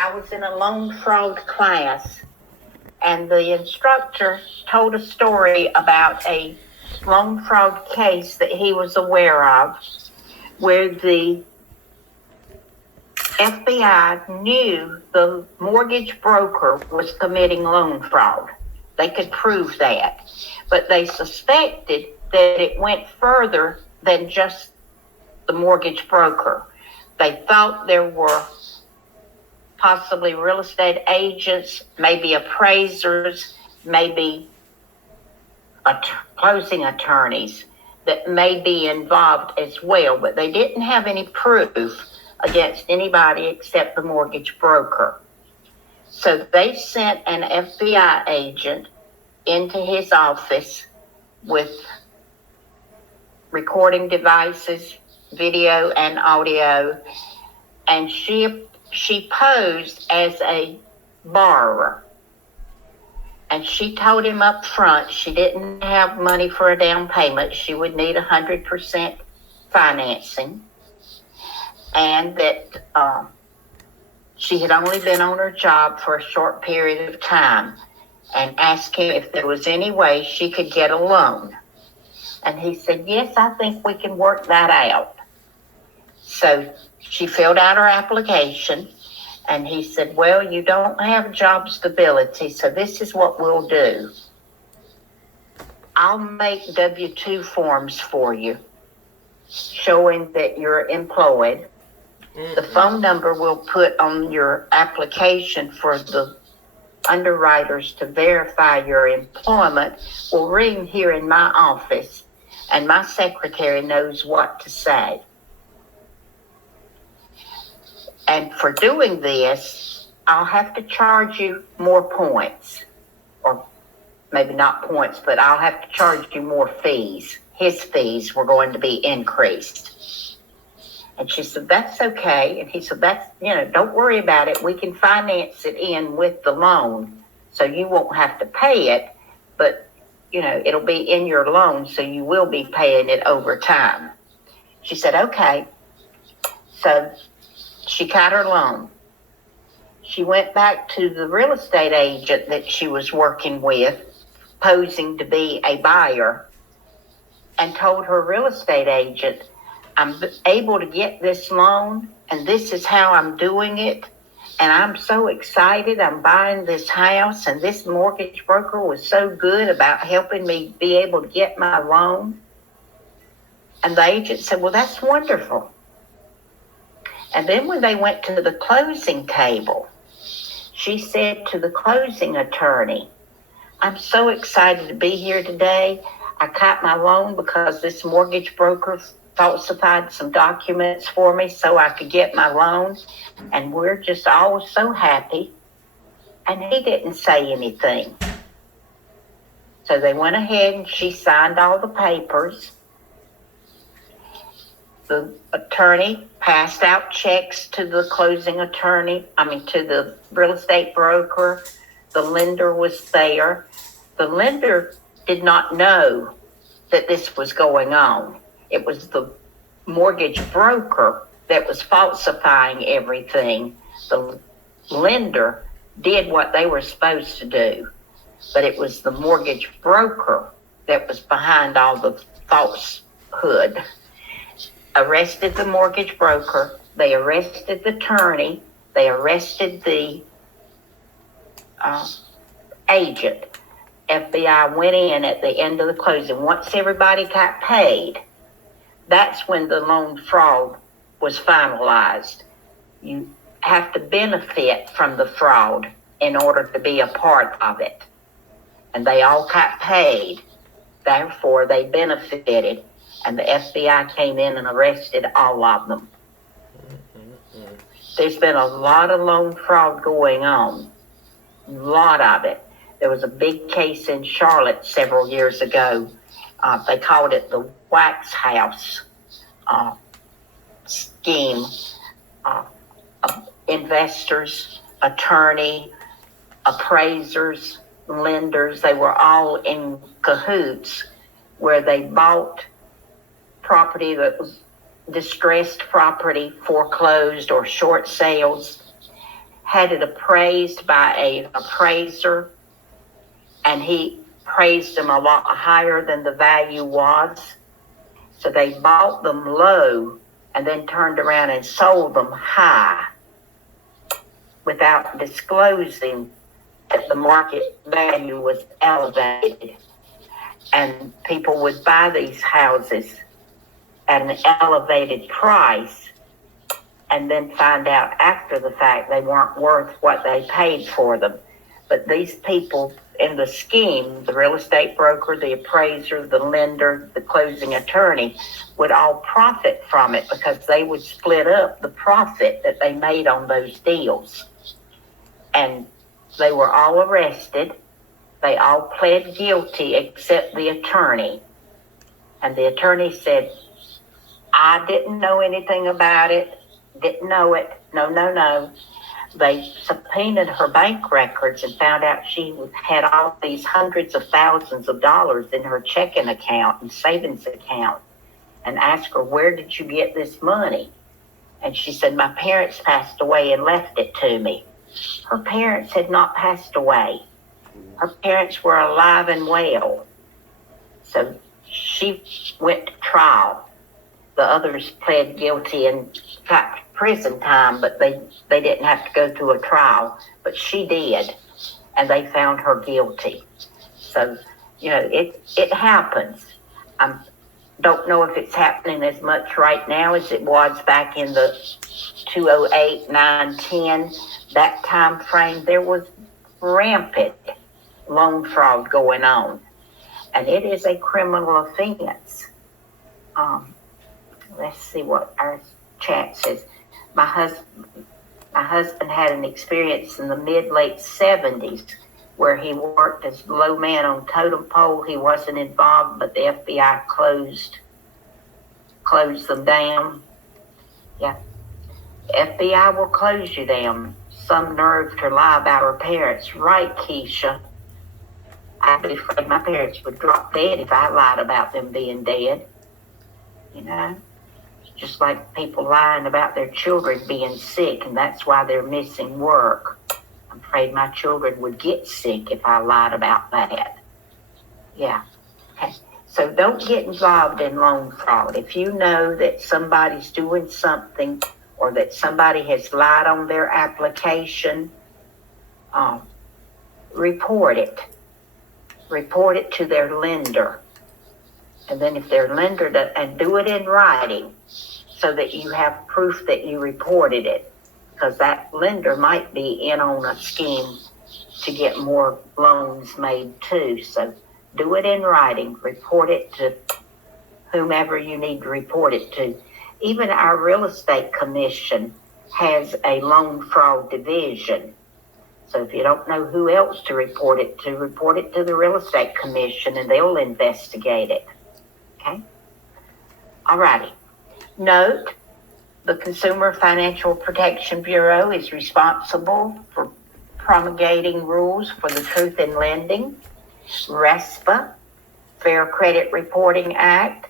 I was in a loan fraud class, and the instructor told a story about a loan fraud case that he was aware of, where the FBI knew the mortgage broker was committing loan fraud. They could prove that, but they suspected that it went further than just the mortgage broker. They thought there were possibly real estate agents, maybe appraisers, maybe closing attorneys that may be involved as well, but they didn't have any proof against anybody except the mortgage broker. So they sent an FBI agent into his office with recording devices, video and audio, and she posed as a borrower. And she told him up front she didn't have money for a down payment. She would need 100% financing. And that she had only been on her job for a short period of time, and asked him if there was any way she could get a loan. And he said, yes, I think we can work that out. So she filled out her application, and he said, well, you don't have job stability, so this is what we'll do. I'll make W-2 forms for you showing that you're employed. The phone number we'll put on your application for the underwriters to verify your employment will ring here in my office, and my secretary knows what to say. And for doing this, I'll have to charge you more points, or maybe not points, but I'll have to charge you more fees. His fees were going to be increased. And she said, that's okay. And he said, don't worry about it. We can finance it in with the loan, so you won't have to pay it, but, it'll be in your loan, so you will be paying it over time. She said, okay. So she got her loan. She went back to the real estate agent that she was working with, posing to be a buyer, and told her real estate agent, I'm able to get this loan, and this is how I'm doing it, and I'm so excited. I'm buying this house, and this mortgage broker was so good about helping me be able to get my loan. And the agent said, well, that's wonderful. And then when they went to the closing table, she said to the closing attorney, I'm so excited to be here today. I got my loan because this mortgage broker falsified some documents for me so I could get my loan. And we're just all so happy. And he didn't say anything. So they went ahead and she signed all the papers. The attorney passed out checks to the to the real estate broker. The lender was there. The lender did not know that this was going on. It was the mortgage broker that was falsifying everything. The lender did what they were supposed to do, but it was the mortgage broker that was behind all the falsehood. Arrested the mortgage broker. They arrested the attorney. They arrested the agent. FBI went in at the end of the closing. Once everybody got paid, that's when the loan fraud was finalized. You have to benefit from the fraud in order to be a part of it. And they all got paid. Therefore, they benefited. And the FBI came in and arrested all of them. There's been a lot of loan fraud going on. A lot of it. There was a big case in Charlotte several years ago. They called it the Wax House scheme. Investors, attorney, appraisers, lenders, they were all in cahoots where they bought property that was distressed property, foreclosed or short sales, had it appraised by an appraiser, and he praised them a lot higher than the value was. So they bought them low and then turned around and sold them high without disclosing that the market value was elevated. And people would buy these houses at an elevated price and then find out after the fact they weren't worth what they paid for them. But these people in the scheme, the real estate broker, the appraiser, the lender, the closing attorney, would all profit from it because they would split up the profit that they made on those deals. And they were all arrested. They all pled guilty except the attorney. And the attorney said, I didn't know anything about it, didn't know it, no. They subpoenaed her bank records and found out she had all these hundreds of thousands of dollars in her checking account and savings account, and asked her, where did you get this money? And she said, my parents passed away and left it to me. Her parents had not passed away. Her parents were alive and well. So she went to trial. The others pled guilty and got prison time, but they didn't have to go through a trial. But she did, and they found her guilty. So, it happens. I don't know if it's happening as much right now as it was back in the 2008, 9, 10, that time frame. There was rampant loan fraud going on, and it is a criminal offense. Let's see what our chat says. My husband had an experience in the mid-late 70s where he worked as low man on totem pole. He wasn't involved, but the FBI closed them down. Yeah. FBI will close you down. Some nerve to lie about her parents. Right, Keisha. I'd be afraid my parents would drop dead if I lied about them being dead. Just like people lying about their children being sick, and that's why they're missing work. I'm afraid my children would get sick if I lied about that. Yeah. Okay. So don't get involved in loan fraud. If you know that somebody's doing something or that somebody has lied on their application, report it. Report it to their lender. And then if their lender and do it in writing so that you have proof that you reported it, because that lender might be in on a scheme to get more loans made too. So do it in writing. Report it to whomever you need to report it to. Even our real estate commission has a loan fraud division. So if you don't know who else to report it to the real estate commission, and they'll investigate it. Okay? All righty. Note, the Consumer Financial Protection Bureau is responsible for promulgating rules for the Truth in Lending, RESPA, Fair Credit Reporting Act,